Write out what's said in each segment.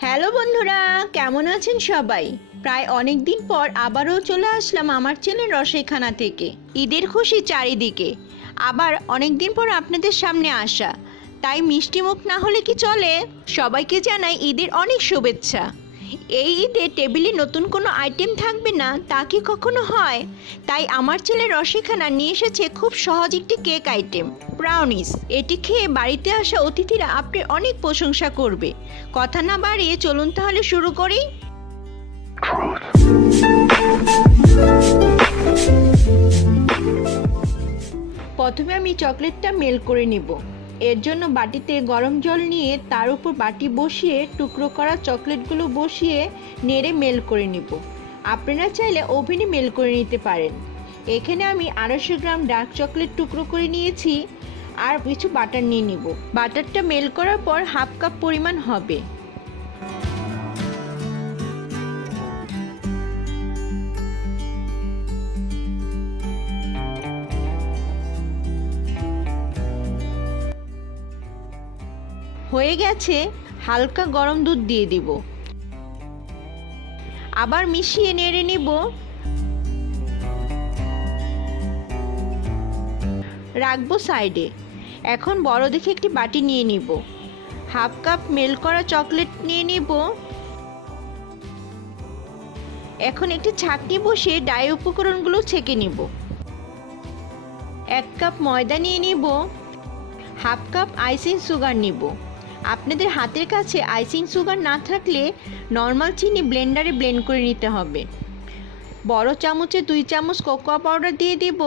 Hello বন্ধুরা, কেমন আছেন সবাই? প্রায় অনেক দিন পর আবারও চলে আসলাম আমার চ্যানেল রসাইখানা থেকে। ঈদের খুশি চারিদিকে, আবার অনেক দিন পর আপনাদের সামনে আসা, তাই মিষ্টি মুখ না হলে কি চলে? সবাইকে জানাই ঈদের অনেক শুভেচ্ছা। এই ঈদে টেবিলে নতুন কোনো আইটেম থাকবে না তা কি কখনো হয়? তাই আমার ছেলে রশিখানা নিয়ে এসেছে খুব সহজ একটি কেক আইটেম, ব্রাউনিস। এটি খেয়ে বাড়িতে আসা অতিথিরা আপনার অনেক প্রশংসা করবে। কথা না বাড়িয়ে চলুন তাহলে শুরু করি। প্রথমে আমি চকলেটটা মেল্ট করে নিব। এর জন্য বাটিতে গরম জল নিয়ে তার উপর বাটি বসিয়ে টুকরো করা চকলেটগুলো বসিয়ে নেড়ে মেল্ট করে নিব। আপনারা চাইলে ওভেনে মেল্ট করে নিতে পারেন। এখানে আমি 250 গ্রাম ডার্ক চকলেট টুকরো করে নিয়েছি আর কিছু বাটার নিয়ে নিব। বাটারটা মেল্ট করার পর হাফ কাপ পরিমাণ হবে। হয়ে গেছে, হালকা গরম দুধ দিয়ে দিব। আবার মিশিয়ে নেড়ে নিব। রাখবো সাইডে। এখন বড় দেখে একটি বাটি নিয়ে নিব। হাফ কাপ মেল্ট করা চকলেট নিয়ে নিব। এখন একটি ছাঁকনি বসিয়ে ড্রাই উপকরণগুলো ছেঁকে নিব। 1 কাপ ময়দা নিয়ে নিব। হাফ কাপ আইসিং সুগার নিব। আপনাদের হাতের কাছে আইসিং সুগার না থাকলে নর্মাল চিনি ব্লেন্ডারে ব্লেন্ড করে নিতে হবে। বড় চামচে 2 চামচ কোকোয়া পাউডার দিয়ে দিব।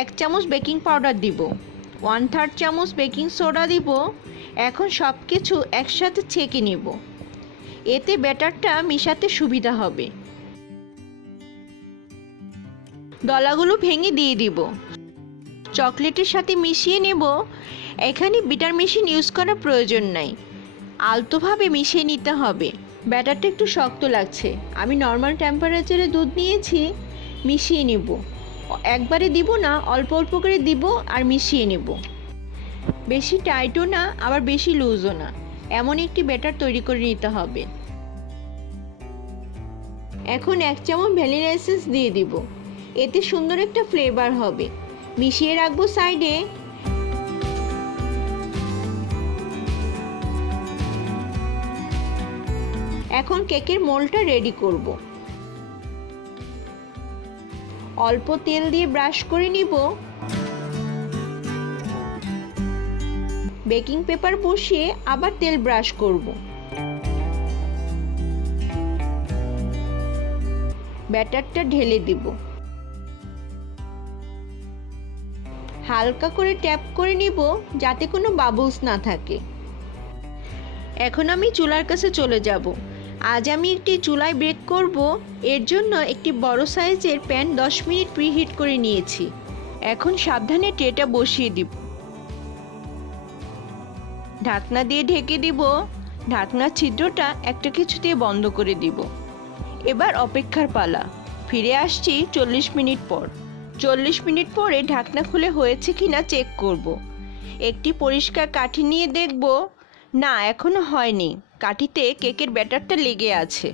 1 চামচ বেকিং পাউডার দিব। 1/3 চামচ বেকিং সোডা দিব। এখন সব কিছু একসাথে ছেঁকে নিব। এতে ব্যাটারটা মিশাতে সুবিধা হবে। দলাগুলো ভেঙে দিয়ে দিব। চকলেটের সাথে মিশিয়ে নেব। এখানে বিটার মেশিন ইউজ করার প্রয়োজন নাই, আলতোভাবে মিশিয়ে নিতে হবে। ব্যাটারটা একটু শক্ত লাগছে, আমি নর্মাল টেম্পারেচারে দুধ নিয়েছি। মিশিয়ে নেব। একবারে দিব না, অল্প অল্প করে দিব আর মিশিয়ে নেব। বেশি টাইটও না আবার বেশি লুজও না, এমন একটি ব্যাটার তৈরি করে নিতে হবে। এখন 1 চামচ ভ্যানিলা এসেন্স দিয়ে দিব, এতে সুন্দর একটা ফ্লেভার হবে। মিশিয়ে রাখবো সাইডে। এখন কেকের মোল্ডটা রেডি করব। অল্প তেল দিয়ে ব্রাশ করে নিব। বেকিং পেপার বসিয়ে আবার তেল ব্রাশ করব। ব্যাটারটা ঢেলে দিব। হালকা করে ট্যাপ করে নিব যাতে কোনো বাবলস না থাকে। এখন আমি চুলার কাছে চলে যাব। আজ আমি একটি চুলায় বেক করব। এর জন্য একটি বড় সাইজের প্যান 10 মিনিট প্রিহিট করে নিয়েছি। এখন সাবধানে ট্রেটা বসিয়ে দিব। ঢাকনা দিয়ে ঢেকে দিব। ঢাকনার ছিদ্রটা একটা কিছু দিয়ে বন্ধ করে দিব। এবার অপেক্ষার পালা। ফিরে আসছি 40 মিনিট পর। 40 মিনিট পরে ঢাকনা খুলে হয়েছে কিনা চেক করব। একটি পরিষ্কার কাঠি নিয়ে দেখব, না এখনো হয়নি, কাঠিতে কেকের ব্যাটারটা লেগে আছে।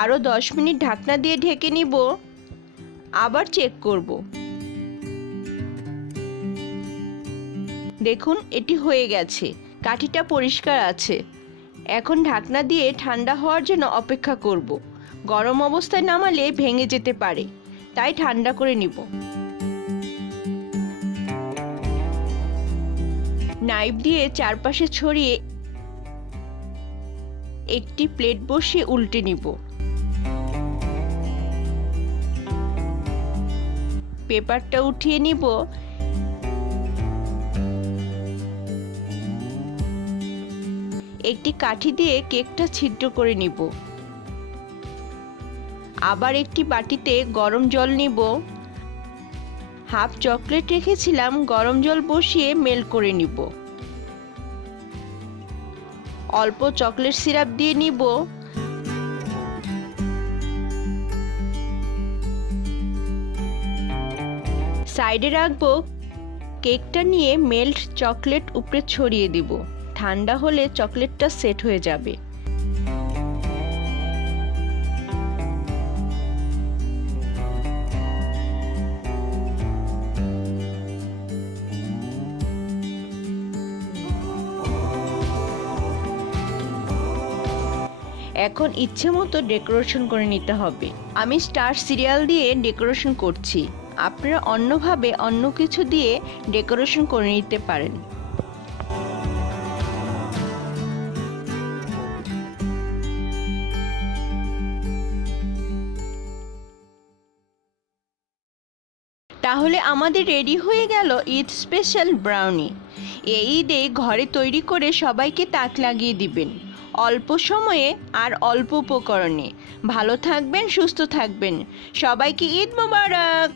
আরও 10 মিনিট ঢাকনা দিয়ে ঢেকে নিব। আবার চেক করব। দেখুন এটি হয়ে গেছে, কাঠিটা পরিষ্কার আছে। এখন ঢাকনা দিয়ে ঠান্ডা হওয়ার জন্য অপেক্ষা করব। গরম অবস্থায় নামালে ভেঙে যেতে পারে, তাই ঠান্ডা করে নিব। নাইফ দিয়ে চারপাশে ছড়িয়ে একটি প্লেট বসিয়ে উল্টে নিব। পেপারটা উঠিয়ে নিব। একটি কাঠি দিয়ে কেকটা ছিদ্র করে নিব। আবার একটি বাটিতে গরম জল নিব। হাফ চকলেট রেখেছিলাম, গরম জল বসিয়ে মেল্ট করে নিব। অল্প চকলেট সিরাপ দিয়ে নিব। সাইডে রাখবো। কেকটা নিয়ে মেল্ট চকলেট উপরে ছড়িয়ে দিব। ঠান্ডা হলে চকলেটটা সেট হয়ে যাবে। এখন ইচ্ছে মতো ডেকোরেশন করে নিতে হবে। আমি স্টার সিরিয়াল দিয়ে ডেকোরেশন করছি, আপনারা অন্যভাবে অন্য কিছু দিয়ে ডেকোরেশন করে নিতে পারেন। তাহলে আমাদের রেডি হয়ে গেল ঈদ স্পেশাল ব্রাউনি। এই ঈদে ঘরে তৈরি করে সবাইকে তাক লাগিয়ে দিবেন, অল্প সময়ে আর অল্প উপকরণে। ভালো থাকবেন, সুস্থ থাকবেন। সবাইকে ঈদ মোবারক।